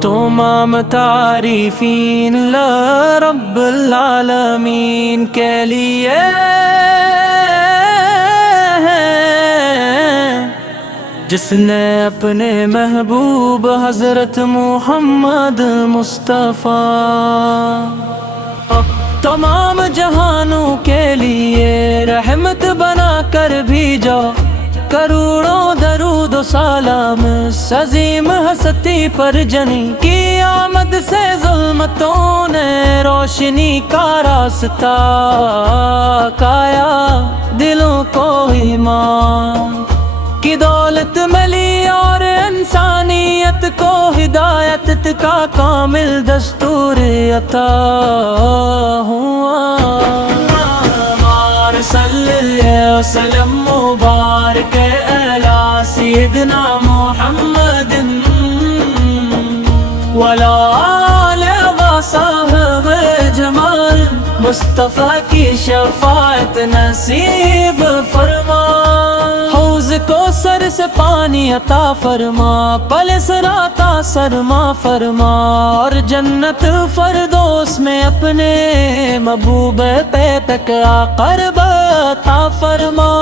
تمام تعریفین رب العالمین کے لیے جس نے اپنے محبوب حضرت محمد مصطفیٰ تمام جہانوں کے لیے رحمت بنا کر بھیجا، کروڑوں درود و سلام عظیم ہستی پر جنی کی آمد سے ظلمتوں نے روشنی کا راستہ کایا، دلوں کو ایمان کی دولت ملی اور انسانیت کو ہدایت کا کامل دستور عطا ہوا۔ صلی اللہ وسلم مبارک علی سیدنا محمد وعلی آلہ وصحبہ جمال، مصطفیٰ کی شفاعت نصیب فرما، حوض کوثر سے پانی عطا فرما، پل صراط سرما فرما، اور جنت فردوس میں اپنے محبوب پہ تک قرب عطا فرما۔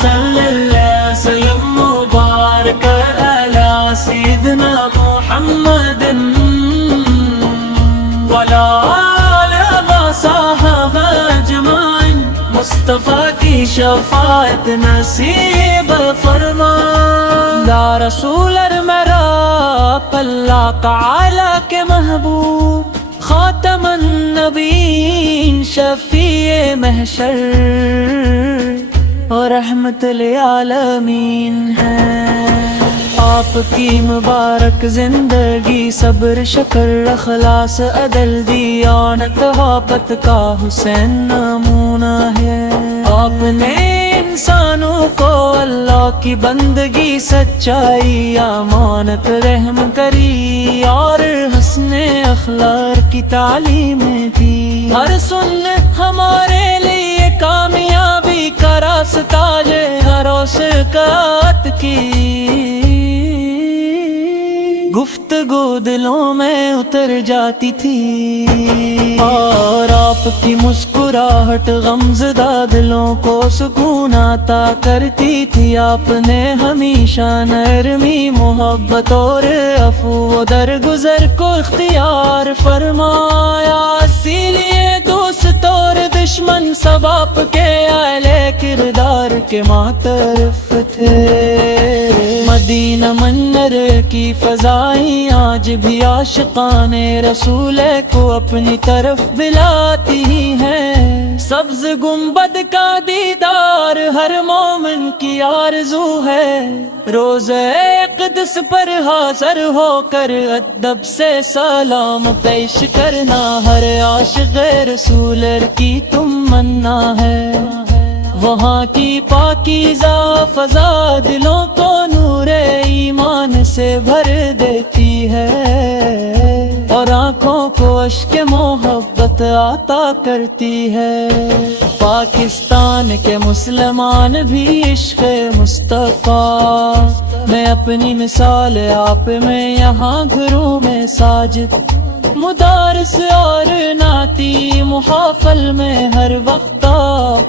صلی اللہ وسلم مبارک علی سیدنا محمد وعلی آلہ وصحبہ اجمعین، مصطفیٰ کی شفاعت نصیب فرما۔ یا رسول میرا اللہ تعالی کے محبوب، خاتم النبیین، شفیع محشر اور رحمت للعالمین ہے۔ آپ کی مبارک زندگی صبر شکر اخلاص عدل دیانت محبت کا حسین نمونہ ہے۔ آپ نے انسانوں کو اللہ کی بندگی سچائی امانت رحم کری اور حسن اخلاق کی تعلیمیں دی، ہر سنت ہمارے لیے کامیابی کا راستہ ہے، ہر اوسقات کی گفتگو دلوں میں اتر جاتی تھی، اور آپ کی مسکراہٹ غمزدہ دلوں کو سکون عطا کرتی تھی۔ آپ نے ہمیشہ نرمی محبت اور عفو و درگزر کو اختیار فرمایا، اسی لیے دوست اور دشمن سب آپ کے اہل کردار کے معترف تھے۔ مدینہ منور کی فضائیں آج بھی عاشقان رسول کو اپنی طرف بلاتی ہیں، سبز گنبد کا دیدار ہر مومن کی آرزو ہے، روزہ اقدس پر حاضر ہو کر ادب سے سلام پیش کرنا ہر عاشق رسول کی تمنا ہے۔ وہاں کی پاکیزہ فضا دلوں کو نور ایمان سے بھر دیتی ہے، اور آنکھوں کو اشک محبت عطا کرتی ہے۔ پاکستان کے مسلمان بھی عشق مصطفیٰ میں اپنی مثال آپ میں، یہاں گھروں میں ساجد مدارس اور نعتی محافل میں ہر وقت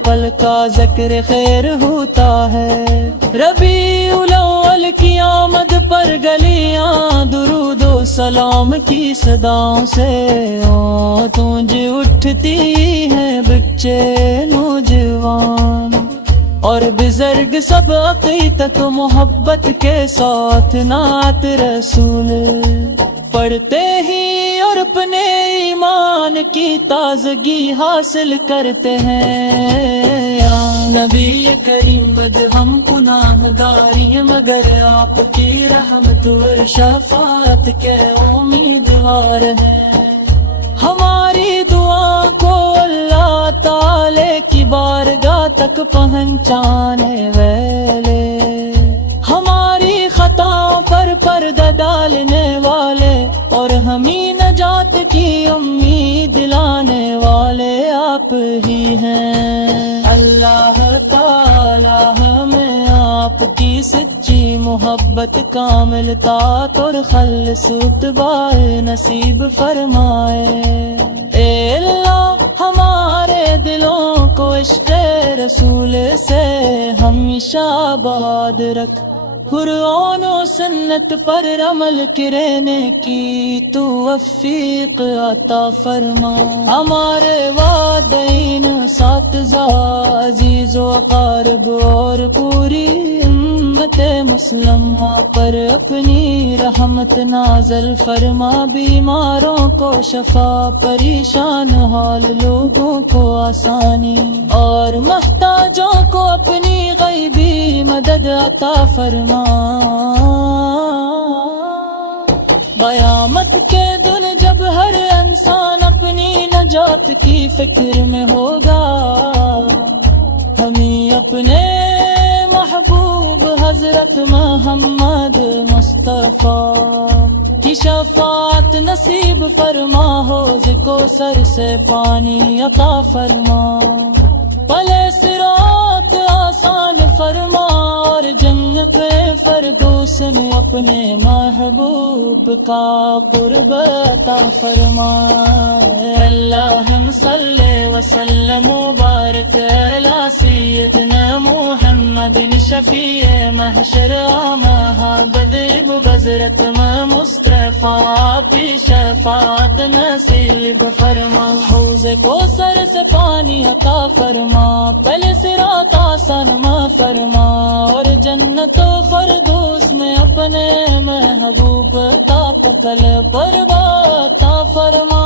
پل کا ذکر خیر ہوتا ہے۔ ربیع الاول کی آمد پر گلیاں درود و سلام کی صداؤں سے گونج اٹھتی ہیں، بچے نوجوان اور بزرگ سب عقیدت محبت کے ساتھ نعت رسول پڑھتے ہی اور اپنے ایمان کی تازگی حاصل کرتے ہیں۔ یا نبی کریم بد ہم گناہگاری، مگر آپ کی رحمت و شفاعت کے امیدوار ہیں۔ ہماری دعا کو اللہ تعالی کی بارگاہ تک پہنچانے والے، ہماری خطاؤں پر پردہ ڈالنے والے، اور ہمیں نجات کی آپ ہی ہیں۔ اللہ تعالی ہمیں آپ کی سچی محبت کامل طاعت اور خلص اتباع نصیب فرمائے۔ اے اللہ ہمارے دلوں کو عشق رسول سے ہمیشہ آباد رکھ، قرآن و سنت پر عمل کرنے کی توفیق عطا فرما۔ ہمارے والدین، اساتذہ، عزیز و اقارب اور پوری امت مسلمہ پر اپنی رحمت نازل فرما۔ بیماروں کو شفا، پریشان حال لوگوں کو آسانی، اور محتاجوں کو اپنی غیبی مدد عطا فرما۔ قیامت کے دن جب ہر انسان اپنی نجات کی فکر میں ہوگا، ہمیں اپنے محبوب حضرت محمد مصطفیٰ کی شفاعت نصیب فرما۔ حوض کوثر سے پانی عطا فرما، پلے صراط آسان فرما، اور جنت فردوس میں اپنے محبوب کا قرب عطا فرما۔ اللہم صلی وسلم وبارک علی سیدنا محمد شفیع محشر محبد بذرت مصطفیٰ کی شفاعت نصیب فرما۔ حوض کوثر سے پانی عطا فرما، پہلے صراط آسان فرما، اور جنت و فردوس میں اپنے محبوب کا پکل پر عطا فرما۔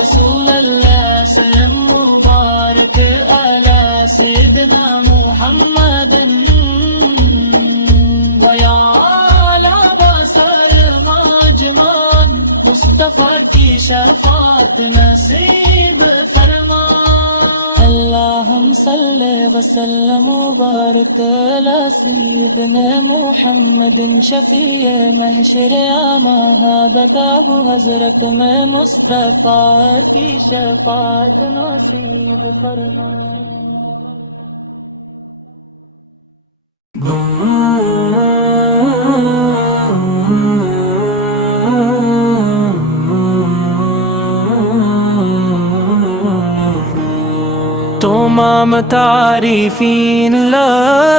رسول اللہ سلام مبارک علی سیدنا محمد ویا علی بصر مجمان مصطفیٰ کی شفاعت نصیب فرما۔ اللہم صلی وسلم وبارک علی سیدنا محمد شفیع محشر محبت ابو حضرت میں مصطفیٰ کی شفاعت نصیب فرما۔ تمام تعریفین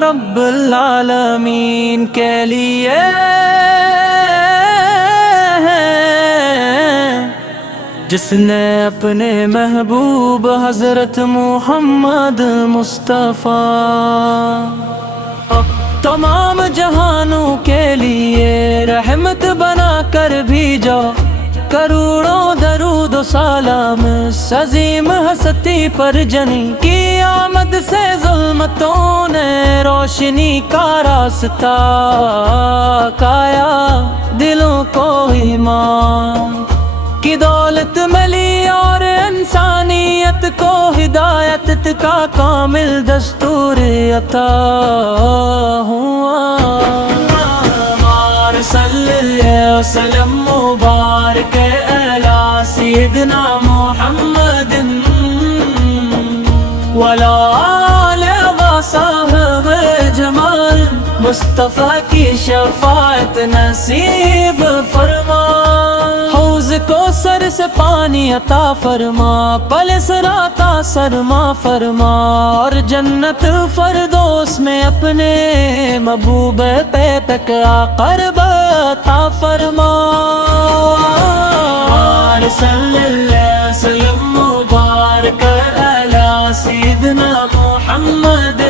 رب العالمین کے لیے ہیں، جس نے اپنے محبوب حضرت محمد مصطفیٰ تمام جہانوں کے لیے رحمت بنا کر بھیجا۔ کروڑوں درود و سلام عظیم ہستی پر جنی کی آمد سے ظلمتوں نے روشنی کا راستہ کایا، دلوں کو ایمان کی دولت ملی اور انسانیت کو ہدایت کا کامل دستور عطا ہوا۔ صلی اللہ وسلم مبارک علی سیدنا محمد وعلی آلہ وصحبہ اجمعین مصطفیٰ کی شفاعت نصیب فرما۔ حوض کوثر سے پانی عطا فرما، پل صراط سرما فرما، اور جنت فردوس میں اپنے محبوب پہ تک قرب عطا فرما۔ صلی اللہ وسلم مبارک علی سیدنا محمد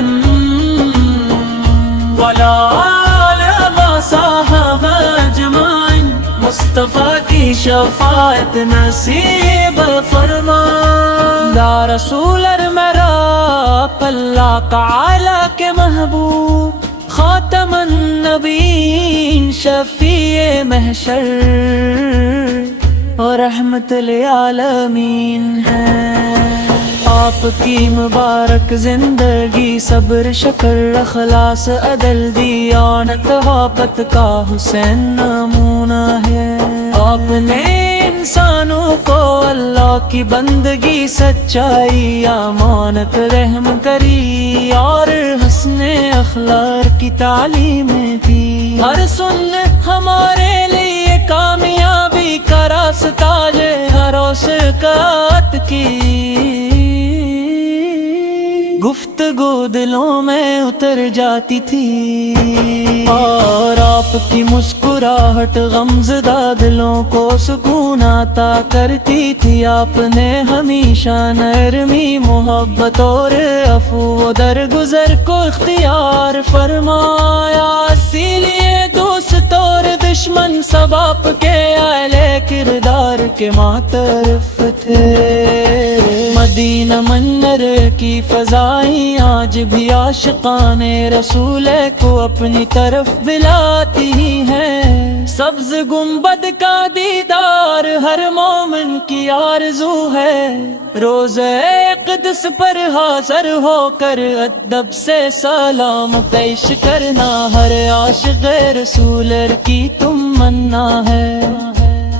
وعلی آلہ وصحبہ اجمعین مصطفیٰ کی شفاعت نصیب فرما۔ یا رسول میرا اللہ تعالی کے محبوب خاتم النبیین شفیع محشر اور رحمت للعالمین ہے۔ آپ کی مبارک زندگی صبر شکر اخلاص عدل دیانت وحبت کا حسین نمونہ ہے۔ آپ نے انسانوں کو اللہ کی بندگی سچائی امانت رحم کری اور حسن اخلاق کی تعلیمیں دی ہر سنت ہمارے لیے کامیابی کا راستہ ہر اوسقات کی گفتگو دلوں میں اتر جاتی تھی اور آپ کی مسکراہٹ غمزدہ دلوں کو سکون عطا کرتی تھی آپ نے ہمیشہ نرمی محبت اور عفو و درگزر کو اختیار فرمایا اسی لیے دوست اور دشمن سب آپ کے اہل کردار کے معترف تھے مدینہ منور کی فضائیں آج بھی عاشقان رسول کو اپنی طرف بلاتی ہیں سبز گنبد کا دیدار ہر مومن کی آرزو ہے روزہ اقدس پر حاضر ہو کر ادب سے سلام پیش کرنا ہر عاشق رسول کی تمنا ہے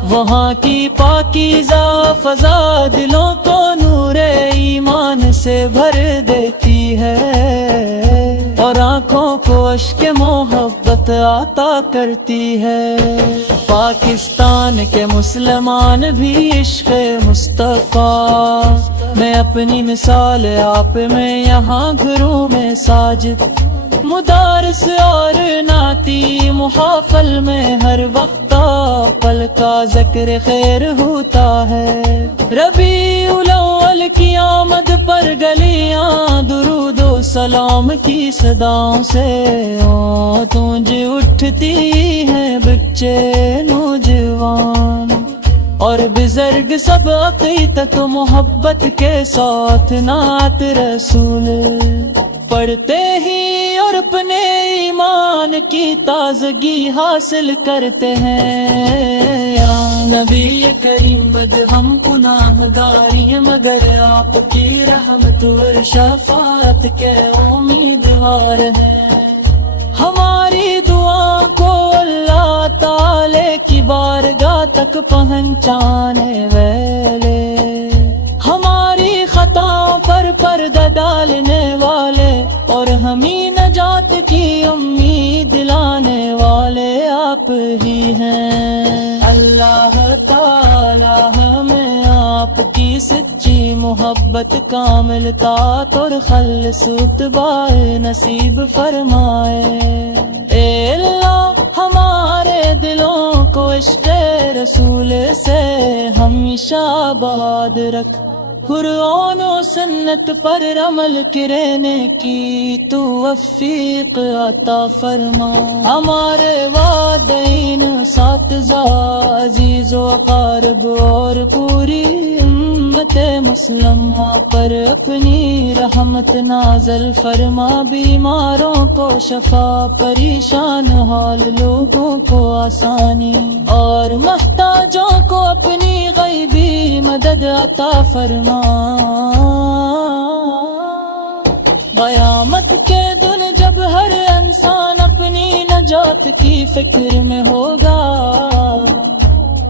وہاں کی پاکیزہ فضا دلوں کو نور ایمان سے بھر دیتی ہے اور آنکھوں کو اشک محبت عطا کرتی ہے پاکستان کے مسلمان بھی عشق مصطفیٰ میں اپنی مثال آپ میں یہاں گھروں میں ساجد مدارس اور نعتی محافل میں ہر وقت پل کا ذکر خیر ہوتا ہے ربیع الاول کی آمد پر گلیاں درود و سلام کی صداؤں سے گونج اٹھتی ہیں بچے نوجوان اور بزرگ سب عقیدت و محبت کے ساتھ نعت رسول پڑھتے ہی اور اپنے ایمان کی تازگی حاصل کرتے ہیں یا نبی کریم بد ہم گناہگاری مگر آپ کی رحمت اور شفاعت کے امیدوار ہیں ہماری دعا کو اللہ تعالی کی بارگاہ تک پہنچانے والے ہماری خطاؤں پر پردہ ڈالنے والے اور ہمیں نجات کی امید دلانے والے آپ ہی ہیں اللہ تعالی ہمیں آپ کی سچی محبت کامل طاعت اور خلص اتباع نصیب فرمائے اے اللہ ہمارے دلوں کو عشق رسول سے ہمیشہ آباد رکھ قرآن و سنت پر عمل کرنے کی توفیق عطا فرما ہمارے والدین اساتذہ عزیز و اقارب اور پوری امت مسلمہ پر اپنی رحمت نازل فرما بیماروں کو شفا پریشان حال لوگوں کو آسانی اور محتاجوں کو اپنی غیبی مدد عطا فرما قیامت کے دن جب ہر انسان اپنی نجات کی فکر میں ہوگا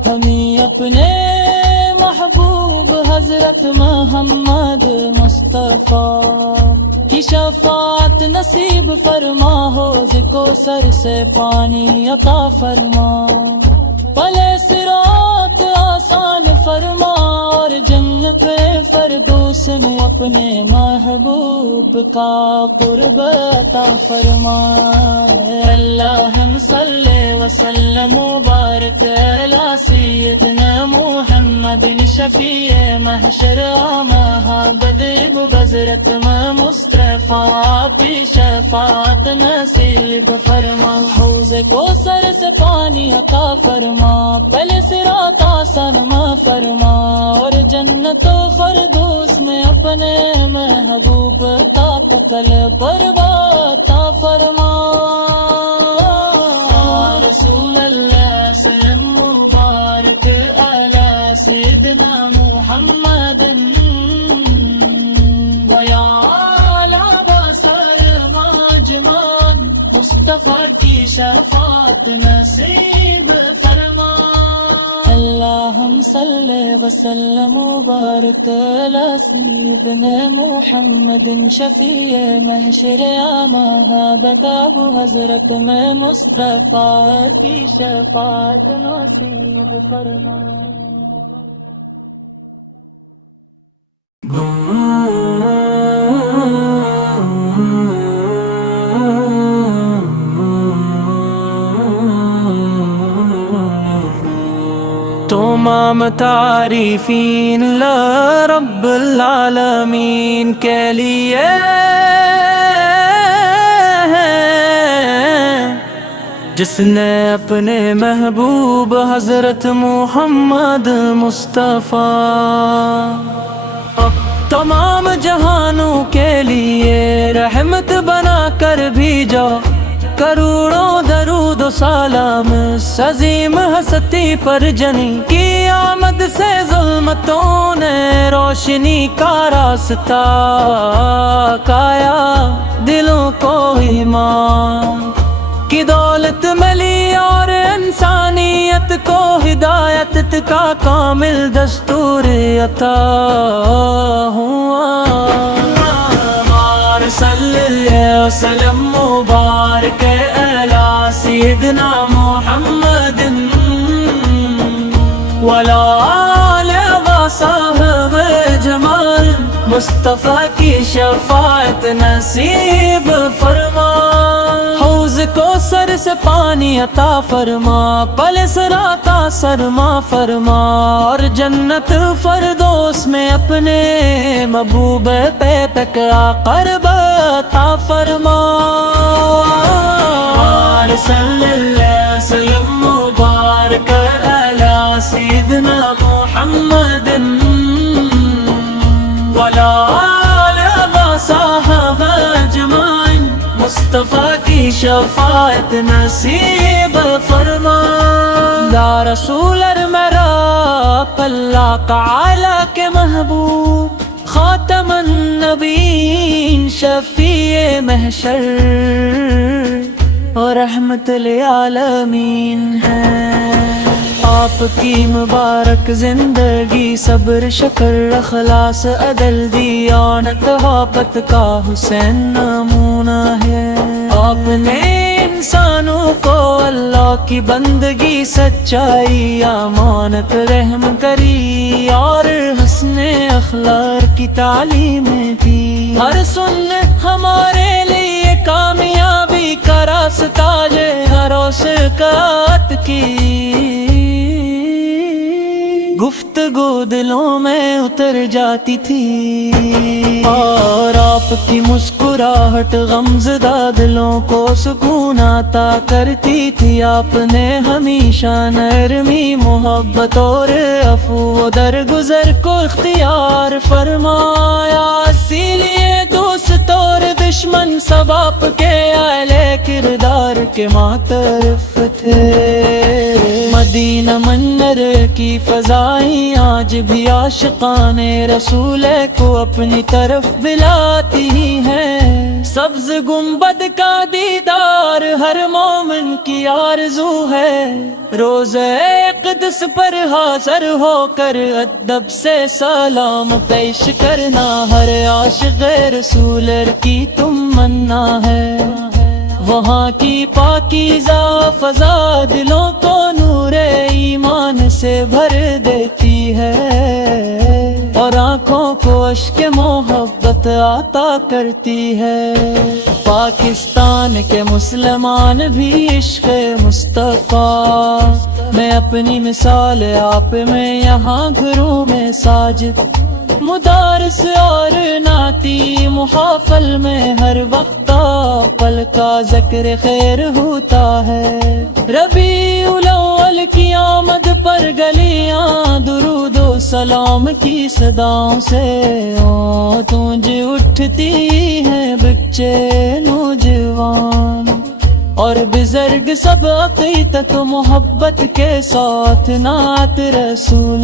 ہمیں اپنے محبوب حضرت محمد مصطفیٰ کی شفاعت نصیب فرما حوض کوثر سے پانی عطا فرما پلے صراط آسان فرما اور جنت فردوس میں اپنے محبوب کا قرب عطا فرما اللہم صلی وسلم وبارک علی سیدنا محمد شفیع محشر بدب بذرت مصطفیٰ پی شفاعت نصیب فرما حوض کوثر سے پانی عطا فرما پہلے صراط آسان فرما اور جنت و فردوس میں اپنے محبوب کا قتل پر عطا فرما رسول اللہ سلام مبارک علی سیدنا محمد ویا علی بصر ماجمان مصطفیٰ کی شفاعت نصیب فرما اللہم صلی وسلم مبارک علی سیدنا محمد شفیع محشر مہابت ابو حضرت میں مصطفیٰ کی شفاعت نصیب فرما۔ تمام تعریفین رب العالمین کے لیے ہیں، جس نے اپنے محبوب حضرت محمد مصطفیٰ تمام جہانوں کے لیے رحمت بنا کر بھیجا۔ کروڑوں درود و سلام عظیم ہستی پر جنی کی آمد سے ظلمتوں نے روشنی کا راستہ کایا، دلوں کو ایمان کی دولت ملی اور انسانیت کو ہدایت کا کامل دستور عطا ہوا۔ صلی اللہ وسلم مبارک علی سیدنا محمد وعلی آلہ وصحبہ اجمعین، مصطفیٰ کی شفاعت نصیب فرما۔ حوض کو سر سے پانی عطا فرما، پل صراط سرما فرما، اور جنت فردوس میں اپنے محبوب پہ تک قرب عطا فرما۔ صلی اللہ وسلم مبارک علی سیدنا محمد وعلی آلہ وصحبہ اجمعین، مصطفیٰ کی شفاعت نصیب فرما۔ یا رسول میرا اللہ تعالی کے محبوب، خاتم النبیین، شفیع محشر اور رحمت للعالمین ہے۔ آپ کی مبارک زندگی صبر شکر اخلاص عدل دیانت وحبت کا حسین نمونہ ہے۔ آپ نے انسانوں کو اللہ کی بندگی سچائی امانت رحم کری اور حسن اخلاق کی تعلیمیں دی۔ ہر سنت ہمارے لیے کامیابی کا راستہ ہے، ہر اوسقات کی گفتگو دلوں میں اتر جاتی تھی، اور آپ کی مسکراہٹ غمزدہ دلوں کو سکون عطا کرتی تھی۔ آپ نے ہمیشہ نرمی محبت اور عفو و درگزر کو اختیار فرمایا، اسی لیے دوست اور دشمن سب آپ کے اہل کردار کے معترف تھے۔ مدینہ منور کی فضائیں آج بھی عاشقان رسول کو اپنی طرف بلاتی ہیں۔ سبز گنبد کا دیدار ہر مومن کی آرزو ہے، روزہ اقدس پر حاضر ہو کر ادب سے سلام پیش کرنا ہر عاشق رسول کی تمنا ہے۔ وہاں کی پاکیزہ فضا دلوں کو نور ایمان سے بھر دیتی ہے، اور آنکھوں کو اشک محبت عطا کرتی ہے۔ پاکستان کے مسلمان بھی عشق مصطفیٰ میں اپنی مثال آپ میں، یہاں گھروں میں ساجد مدارس اور نعتی محافل میں ہر وقت پل کا ذکر خیر ہوتا ہے۔ ربیع الاول کی آمد پر گلیاں درود و سلام کی صداؤں سے گونج اٹھتی ہیں بچے نوجوان، اور بزرگ سب عقیدت و محبت کے ساتھ نعت رسول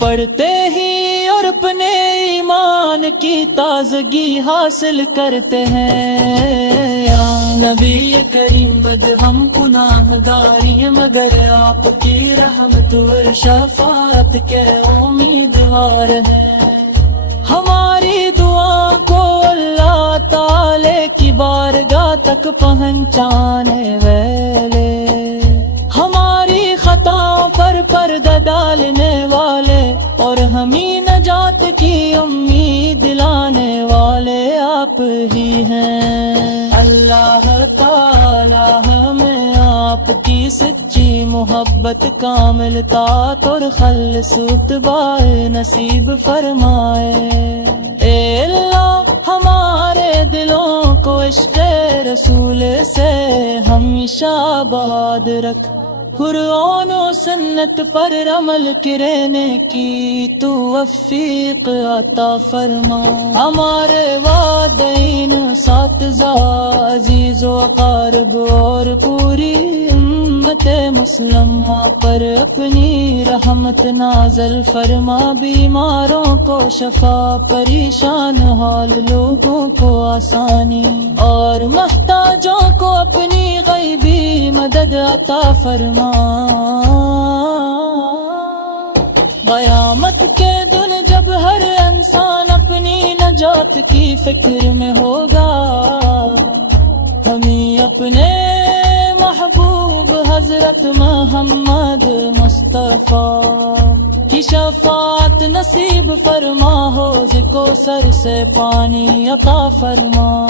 پڑھتے ہی اور اپنے ایمان ایمان کی تازگی حاصل کرتے ہیں۔ یا نبی کریم بد ہم گناہگاری مگر آپ کی رحمت و شفاعت کے امیدوار ہیں۔ ہماری دعا کو اللہ تعالی کی بارگاہ تک پہنچانے والے، ہماری خطاؤں پر پردہ ڈالنے والے اور ہمیں نجات کی امید دلانے والے آپ ہی ہیں۔ اللہ تعالی ہمیں آپ کی سچی محبت، کامل طاعت اور خلص اتباع نصیب فرمائے۔ اے اللہ ہمارے دلوں کو عشق رسول سے ہمیشہ آباد رکھ، قرآن و سنت پر عمل کرنے کی توفیق عطا فرما۔ ہمارے والدین، اساتذہ، عزیز و اقارب اور پوری امت مسلمہ پر اپنی رحمت نازل فرما۔ بیماروں کو شفا، پریشان حال لوگوں کو آسانی اور محتاجوں کو اپنی غیبی مدد عطا فرما۔ قیامت کے دن جب ہر انسان اپنی نجات کی فکر میں ہوگا، ہمیں اپنے محبوب حضرت محمد مصطفیٰ کی شفاعت نصیب فرما۔ حوض کوثر سے پانی عطا فرما،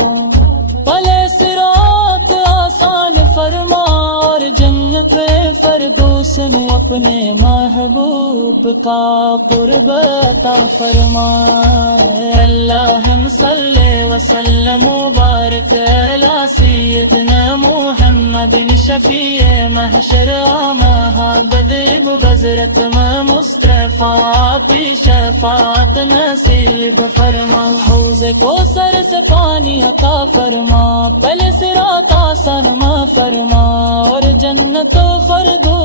پلے صراط آسان فرما اور جنت فردوس میں اپنے محبوب کا قرب عطا فرما۔ اللہم صلی وسلم وبارک علی سیدنا محمد شفیع محشر بدب بذرت مصطفیٰ کی شفاعت نصیب فرما۔ حوض کوثر سے پانی عطا فرما، پہلے صراط آسان فرما اور جنت و فردوس